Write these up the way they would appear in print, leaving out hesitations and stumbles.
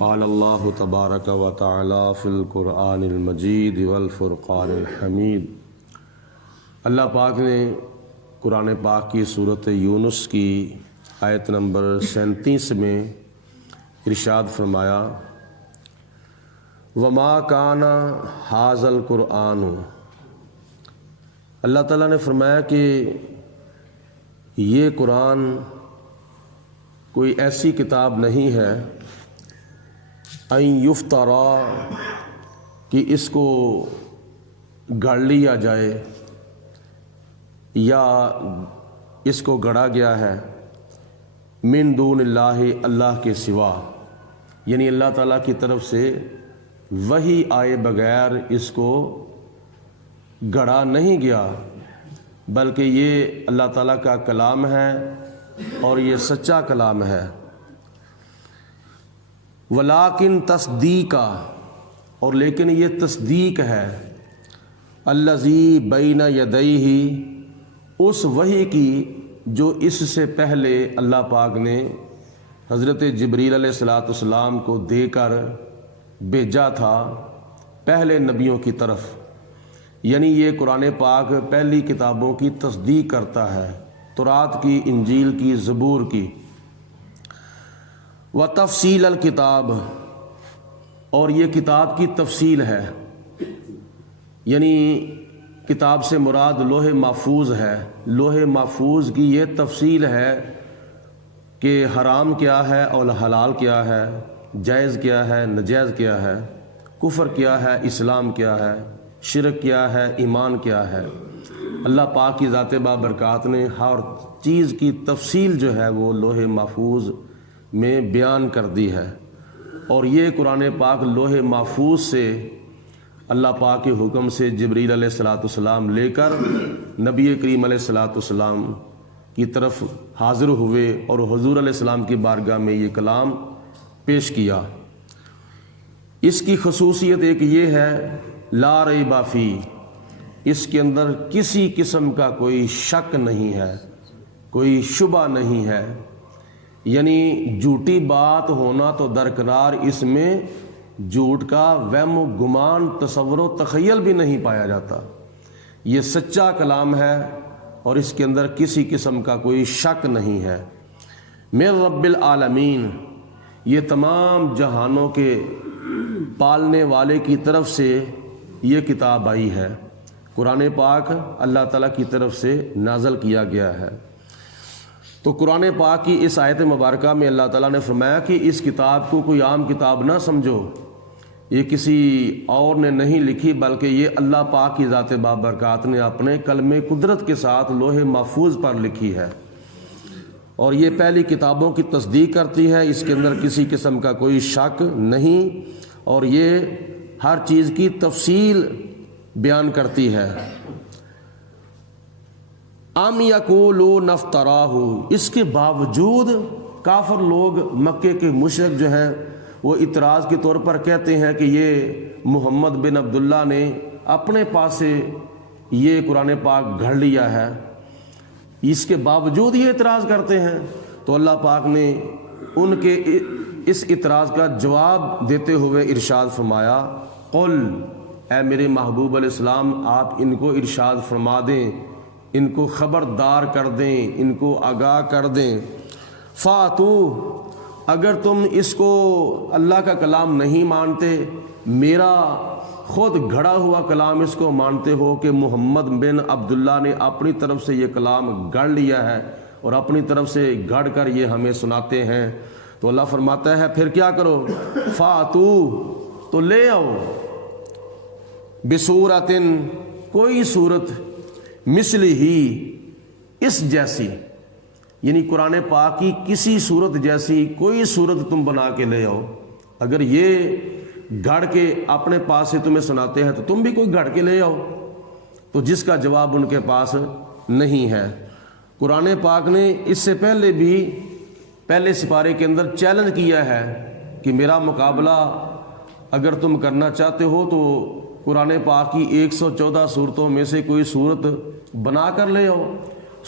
قال اللہ تبارک و تعالی فی القرآن المجید والفرقان الحمید۔ اللہ پاک نے قرآن پاک کی صورت یونس کی آیت نمبر 37 میں ارشاد فرمایا وما کان ھذا القرآن۔ اللہ تعالیٰ نے فرمایا کہ یہ قرآن کوئی ایسی کتاب نہیں ہے ان یفترا کہ اس کو گڑھ لیا جائے یا اس کو گڑھا گیا ہے من دون اللہ، اللہ کے سوا، یعنی اللہ تعالیٰ کی طرف سے وحی آئے بغیر اس کو گڑھا نہیں گیا، بلکہ یہ اللہ تعالیٰ کا کلام ہے اور یہ سچا کلام ہے۔ ولیکن تصدیقا، اور لیکن یہ تصدیق ہے الذی بین یدیہ، اس وحی کی جو اس سے پہلے اللہ پاک نے حضرت جبریل علیہ السلام کو دے کر بھیجا تھا پہلے نبیوں کی طرف، یعنی یہ قرآن پاک پہلی کتابوں کی تصدیق کرتا ہے، تورات کی، انجیل کی، زبور کی۔ وتفصیل الکتاب، اور یہ کتاب کی تفصیل ہے، یعنی کتاب سے مراد لوح محفوظ ہے، لوح محفوظ کی یہ تفصیل ہے کہ حرام کیا ہے اور حلال کیا ہے، جائز کیا ہے، ناجائز کیا ہے، کفر کیا ہے، اسلام کیا ہے، شرک کیا ہے، ایمان کیا ہے۔ اللہ پاک کی ذات بابرکات نے ہر چیز کی تفصیل جو ہے وہ لوح محفوظ میں بیان کر دی ہے، اور یہ قرآن پاک لوح محفوظ سے اللہ پاک کے حکم سے جبریل علیہ السلام لے کر نبی کریم علیہ السلام کی طرف حاضر ہوئے اور حضور علیہ السلام کی بارگاہ میں یہ کلام پیش کیا۔ اس کی خصوصیت ایک یہ ہے لا ریب فیہ، اس کے اندر کسی قسم کا کوئی شک نہیں ہے، کوئی شبہ نہیں ہے، یعنی جھوٹی بات ہونا تو درکنار، اس میں جھوٹ کا وہم و گمان، تصور و تخیل بھی نہیں پایا جاتا۔ یہ سچا کلام ہے اور اس کے اندر کسی قسم کا کوئی شک نہیں ہے۔ من رب العالمین، یہ تمام جہانوں کے پالنے والے کی طرف سے یہ کتاب آئی ہے، قرآن پاک اللہ تعالیٰ کی طرف سے نازل کیا گیا ہے۔ تو قرآن پاک کی اس آیت مبارکہ میں اللہ تعالیٰ نے فرمایا کہ اس کتاب کو کوئی عام کتاب نہ سمجھو، یہ کسی اور نے نہیں لکھی، بلکہ یہ اللہ پاک کی ذات بابرکات نے اپنے کلم قدرت کے ساتھ لوح محفوظ پر لکھی ہے، اور یہ پہلی کتابوں کی تصدیق کرتی ہے، اس کے اندر کسی قسم کا کوئی شک نہیں، اور یہ ہر چیز کی تفصیل بیان کرتی ہے۔ ام یقولون افتراہ، اس کے باوجود کافر لوگ، مکے کے مشرک جو ہیں، وہ اعتراض کے طور پر کہتے ہیں کہ یہ محمد بن عبداللہ نے اپنے پاس سے یہ قرآن پاک گھڑ لیا ہے، اس کے باوجود یہ اعتراض کرتے ہیں۔ تو اللہ پاک نے ان کے اس اعتراض کا جواب دیتے ہوئے ارشاد فرمایا قل، اے میرے محبوب علیہ السلام آپ ان کو ارشاد فرما دیں، ان کو خبردار کر دیں، ان کو آگاہ کر دیں، فاتو، اگر تم اس کو اللہ کا کلام نہیں مانتے، میرا خود گھڑا ہوا کلام اس کو مانتے ہو کہ محمد بن عبداللہ نے اپنی طرف سے یہ کلام گڑھ لیا ہے اور اپنی طرف سے گھڑ کر یہ ہمیں سناتے ہیں، تو اللہ فرماتا ہے پھر کیا کرو، فاتو، تو لے آؤ، بصورتن، کوئی صورت، مثل ہی، اس جیسی، یعنی قرآن پاک کی کسی صورت جیسی کوئی صورت تم بنا کے لے آؤ۔ اگر یہ گھڑ کے اپنے پاس سے تمہیں سناتے ہیں تو تم بھی کوئی گھڑ کے لے آؤ، تو جس کا جواب ان کے پاس نہیں ہے۔ قرآن پاک نے اس سے پہلے بھی پہلے سپارے کے اندر چیلنج کیا ہے کہ میرا مقابلہ اگر تم کرنا چاہتے ہو تو قرآن پاک کی 114 صورتوں میں سے کوئی صورت بنا کر لے آؤ،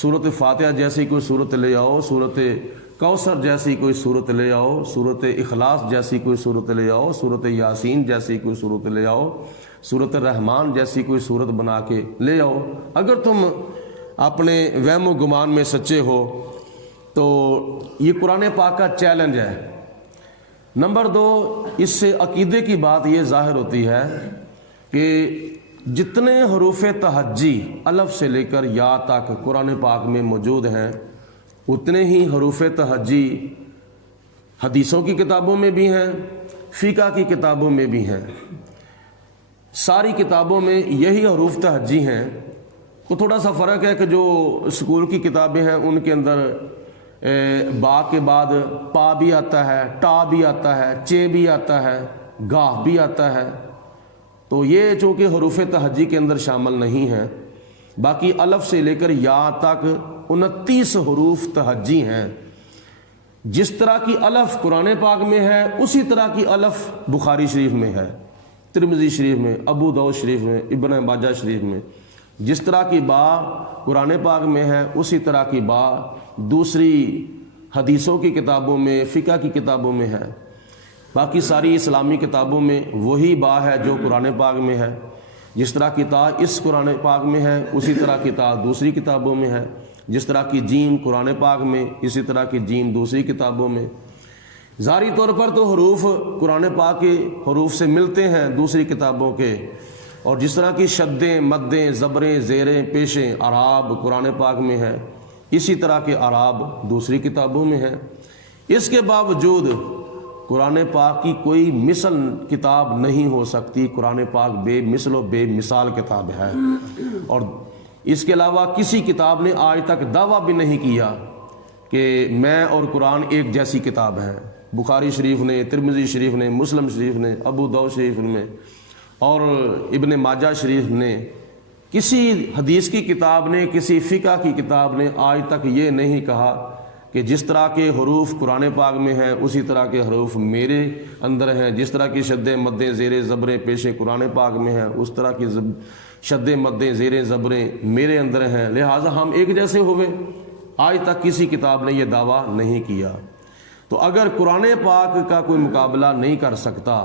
صورت فاتحہ جیسی کوئی صورت لے آؤ، صورت کوثر جیسی کوئی صورت لے آؤ، صورت اخلاص جیسی کوئی صورت لے آؤ، صورت یاسین جیسی کوئی صورت لے آؤ، صورت الرحمن جیسی کوئی صورت بنا کے لے آؤ۔ اگر تم اپنے وہم و گمان میں سچے ہو تو یہ قرآن پاک کا چیلنج ہے۔ نمبر 2، اس سے عقیدے کی بات یہ ظاہر ہوتی ہے کہ جتنے حروف تہجی الف سے لے کر یا تک قرآن پاک میں موجود ہیں، اتنے ہی حروف تہجی حدیثوں کی کتابوں میں بھی ہیں، فقہ کی کتابوں میں بھی ہیں۔ ساری کتابوں میں یہی حروف تہجی ہیں۔ تو تھوڑا سا فرق ہے کہ جو اسکول کی کتابیں ہیں ان کے اندر با کے بعد پا بھی آتا ہے، ٹا بھی آتا ہے، چے بھی آتا ہے، گاہ بھی آتا ہے۔ تو یہ چونکہ حروف تہجی کے اندر شامل نہیں ہیں، باقی الف سے لے کر یا تک 29 حروف تہجی ہیں۔ جس طرح کی الف قرآن پاک میں ہے اسی طرح کی الف بخاری شریف میں ہے، ترمذی شریف میں، ابو داؤد شریف میں، ابن ماجہ شریف میں۔ جس طرح کی با قرآن پاک میں ہے اسی طرح کی با دوسری حدیثوں کی کتابوں میں، فقہ کی کتابوں میں ہے۔ باقی ساری اسلامی کتابوں میں وہی با ہے جو قرآن پاک میں ہے۔ جس طرح کی تا اس قرآن پاک میں ہے اسی طرح کی تا دوسری کتابوں میں ہے۔ جس طرح کی جیم قرآن پاک میں اسی طرح کی جیم دوسری کتابوں میں۔ ظاہری طور پر تو حروف قرآن پاک کے حروف سے ملتے ہیں دوسری کتابوں کے، اور جس طرح کی شدیں، مدیں، زبریں، زیریں، پیشیں اعراب قرآن پاک میں ہے اسی طرح کے اعراب دوسری کتابوں میں ہے۔ اس کے باوجود قرآن پاک کی کوئی مثل کتاب نہیں ہو سکتی۔ قرآن پاک بے مثل و بے مثال کتاب ہے، اور اس کے علاوہ کسی کتاب نے آج تک دعویٰ بھی نہیں کیا کہ میں اور قرآن ایک جیسی کتاب ہے۔ بخاری شریف نے، ترمذی شریف نے، مسلم شریف نے، ابو داؤد شریف میں اور ابن ماجہ شریف نے، کسی حدیث کی کتاب نے، کسی فقہ کی کتاب نے آج تک یہ نہیں کہا کہ جس طرح کے حروف قرآن پاک میں ہیں اسی طرح کے حروف میرے اندر ہیں، جس طرح کی شدیں، مدیں، زیریں، زبریں، پیشیں قرآن پاک میں ہیں اس طرح کی شدیں، مدیں، زیریں، زبریں میرے اندر ہیں، لہٰذا ہم ایک جیسے ہوئے۔ آج تک کسی کتاب نے یہ دعویٰ نہیں کیا۔ تو اگر قرآن پاک کا کوئی مقابلہ نہیں کر سکتا،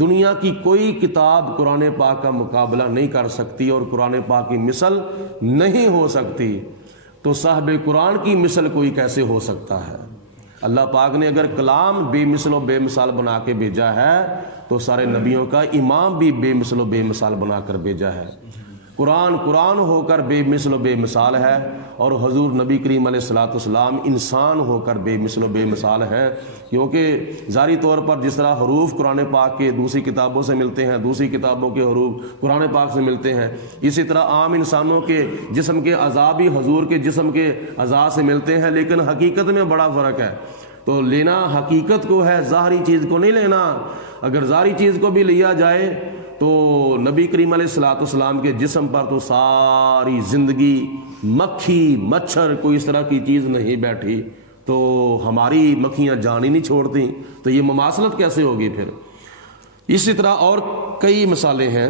دنیا کی کوئی کتاب قرآن پاک کا مقابلہ نہیں کر سکتی اور قرآن پاک کی مثل نہیں ہو سکتی، تو صاحب قرآن کی مثل کوئی کیسے ہو سکتا ہے؟ اللہ پاک نے اگر کلام بے مثل و بے مثال بنا کے بھیجا ہے تو سارے نبیوں کا امام بھی بے مثل و بے مثال بنا کر بھیجا ہے۔ قرآن قرآن ہو کر بے مثل و بے مثال ہے، اور حضور نبی کریم علیہ الصلوۃ والسلام انسان ہو کر بے مثل و بے مثال ہے، کیونکہ ظاہری طور پر جس طرح حروف قرآن پاک کے دوسری کتابوں سے ملتے ہیں، دوسری کتابوں کے حروف قرآن پاک سے ملتے ہیں، اسی طرح عام انسانوں کے جسم کے اعضاء بھی حضور کے جسم کے اعضاء سے ملتے ہیں، لیکن حقیقت میں بڑا فرق ہے۔ تو لینا حقیقت کو ہے، ظاہری چیز کو نہیں لینا۔ اگر ظاہری چیز کو بھی لیا جائے تو نبی کریم علیہ الصلوۃ والسلام کے جسم پر تو ساری زندگی مکھی مچھر کوئی اس طرح کی چیز نہیں بیٹھی، تو ہماری مکھیاں جان ہی نہیں چھوڑتی، تو یہ مماثلت کیسے ہوگی پھر؟ اسی طرح اور کئی مثالیں ہیں۔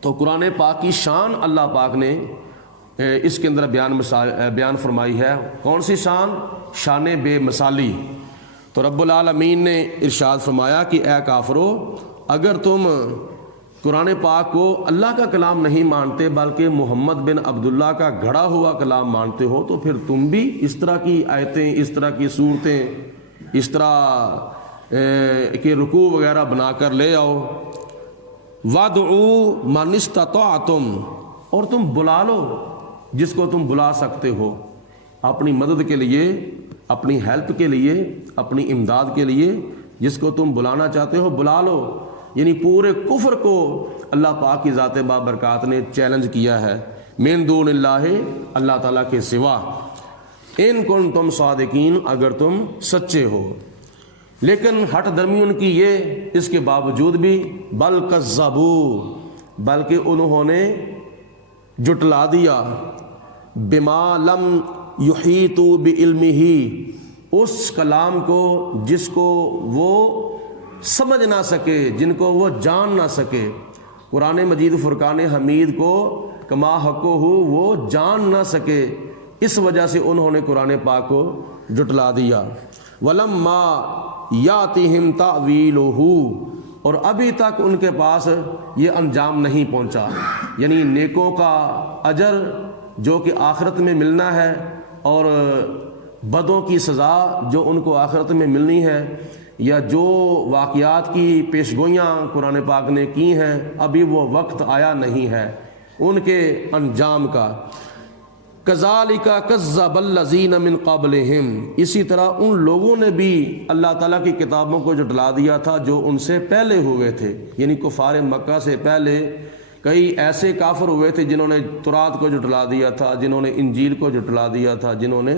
تو قرآن پاک کی شان اللہ پاک نے اس کے اندر بیان فرمائی ہے۔ کون سی شان؟ شان بے مثالی۔ تو رب العالمین نے ارشاد فرمایا کہ اے کافرو، اگر تم قرآن پاک کو اللہ کا کلام نہیں مانتے بلکہ محمد بن عبداللہ کا گھڑا ہوا کلام مانتے ہو، تو پھر تم بھی اس طرح کی آیتیں، اس طرح کی صورتیں، اس طرح کے رکوع وغیرہ بنا کر لے آؤ۔ وَادْعُوا مَنِ اسْتَطَعْتُمْ، اور تم بلا لو جس کو تم بلا سکتے ہو، اپنی مدد کے لیے، اپنی ہیلپ کے لیے، اپنی امداد کے لیے جس کو تم بلانا چاہتے ہو بلا لو۔ یعنی پورے کفر کو اللہ پاک کی ذات بابرکات نے چیلنج کیا ہے، من دون اللہ، اللہ تعالیٰ کے سوا، ان کنتم صادقین، اگر تم سچے ہو۔ لیکن ہٹ درمی ان کی یہ، اس کے باوجود بھی بل کذبوا، بلکہ انہوں نے جٹلا دیا، بما لم یحیطوا بعلمہ، اس کلام کو جس کو وہ سمجھ نہ سکے، جن کو وہ جان نہ سکے۔ قرآن مجید فرقان حمید کو کما حقہ وہ جان نہ سکے، اس وجہ سے انہوں نے قرآن پاک کو جھٹلا دیا۔ وَلَمَّا يَأْتِهِمْ تَأْوِيلُهُ، اور ابھی تک ان کے پاس یہ انجام نہیں پہنچا، یعنی نیکوں کا اجر جو کہ آخرت میں ملنا ہے اور بدوں کی سزا جو ان کو آخرت میں ملنی ہے، یا جو واقعات کی پیشگوئیاں قرآن پاک نے کی ہیں، ابھی وہ وقت آیا نہیں ہے ان کے انجام کا۔ کَذَلِكَ كَذَّبَ الَّذِينَ مِن قَبْلِهِمْ، اسی طرح ان لوگوں نے بھی اللہ تعالیٰ کی کتابوں کو جھٹلا دیا تھا جو ان سے پہلے ہوئے تھے، یعنی کفار مکہ سے پہلے کئی ایسے کافر ہوئے تھے جنہوں نے تورات کو جھٹلا دیا تھا، جنہوں نے انجیل کو جھٹلا دیا تھا، جنہوں نے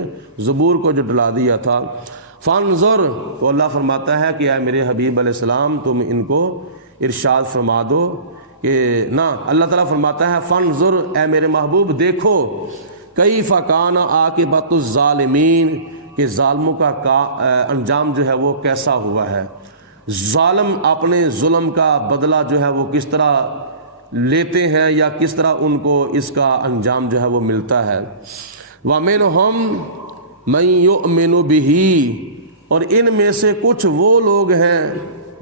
زبور کو جھٹلا دیا تھا۔ فانظر، تو اللہ فرماتا ہے کہ اے میرے حبیب علیہ السلام تم ان کو ارشاد فرما دو کہ نہ، اللہ تعالیٰ فرماتا ہے فانظر، اے میرے محبوب دیکھو، کیف کان عاقبۃ الظالمین، کہ ظالموں کا انجام جو ہے وہ کیسا ہوا ہے، ظالم اپنے ظلم کا بدلہ جو ہے وہ کس طرح لیتے ہیں یا کس طرح ان کو اس کا انجام جو ہے وہ ملتا ہے۔ وَمِنْهُمْ مَنْ يُؤْمِنُ بِهِ، اور ان میں سے کچھ وہ لوگ ہیں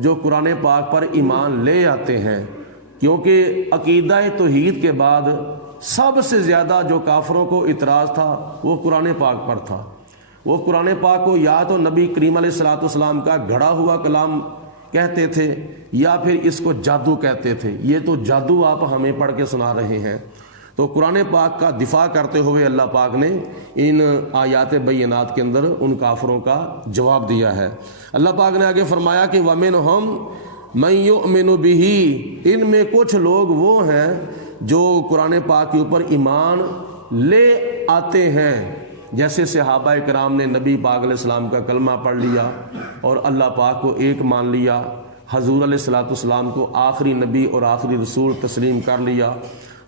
جو قرآن پاک پر ایمان لے آتے ہیں، کیونکہ عقیدہ توحید کے بعد سب سے زیادہ جو کافروں کو اعتراض تھا وہ قرآن پاک پر تھا۔ وہ قرآن پاک کو یا تو نبی کریم علیہ الصلوۃ والسلام کا گھڑا ہوا کلام کہتے تھے یا پھر اس کو جادو کہتے تھے، یہ تو جادو آپ ہمیں پڑھ کے سنا رہے ہیں۔ تو قرآن پاک کا دفاع کرتے ہوئے اللہ پاک نے ان آیات بینات کے اندر ان کافروں کا جواب دیا ہے۔ اللہ پاک نے آگے فرمایا کہ وَمِنْهُمْ مَنْ يُؤْمِنُ بِهِ، ان میں کچھ لوگ وہ ہیں جو قرآن پاک کے اوپر ایمان لے آتے ہیں، جیسے صحابہ کرام نے نبی پاک علیہ السلام کا کلمہ پڑھ لیا اور اللہ پاک کو ایک مان لیا، حضور علیہ الصلوۃ والسلام کو آخری نبی اور آخری رسول تسلیم کر لیا،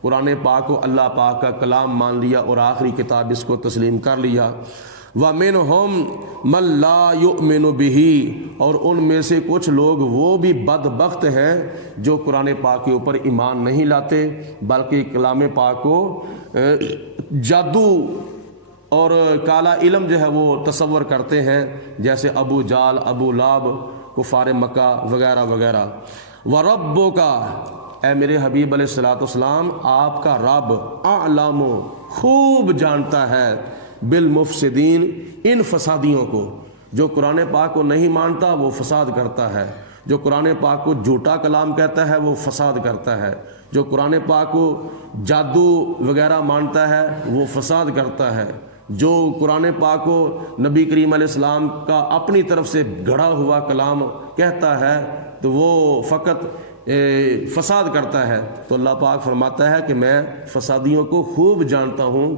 قرآن پاک کو اللہ پاک کا کلام مان لیا اور آخری کتاب اس کو تسلیم کر لیا۔ وَمِنْهُمْ مَنْ لَا يُؤْمِنُ بِهِ، اور ان میں سے کچھ لوگ وہ بھی بدبخت ہیں جو قرآن پاک کے اوپر ایمان نہیں لاتے بلکہ کلام پاک کو جادو اور کالا علم جو ہے وہ تصور کرتے ہیں، جیسے ابو جال، ابو لاب، کفار مکہ وغیرہ وغیرہ۔ وَرَبُّكَ، اے میرے حبیب علیہ الصلوۃ والسلام آپ کا رب اعلم، خوب جانتا ہے، بالمفسدین، ان فسادیوں کو، جو قرآن پاک کو نہیں مانتا وہ فساد کرتا ہے، جو قرآن پاک کو جھوٹا کلام کہتا ہے وہ فساد کرتا ہے، جو قرآن پاک کو جادو وغیرہ مانتا ہے وہ فساد کرتا ہے، جو قرآن پاک کو نبی کریم علیہ السلام کا اپنی طرف سے گھڑا ہوا کلام کہتا ہے تو وہ فقط فساد کرتا ہے۔ تو اللہ پاک فرماتا ہے کہ میں فسادیوں کو خوب جانتا ہوں۔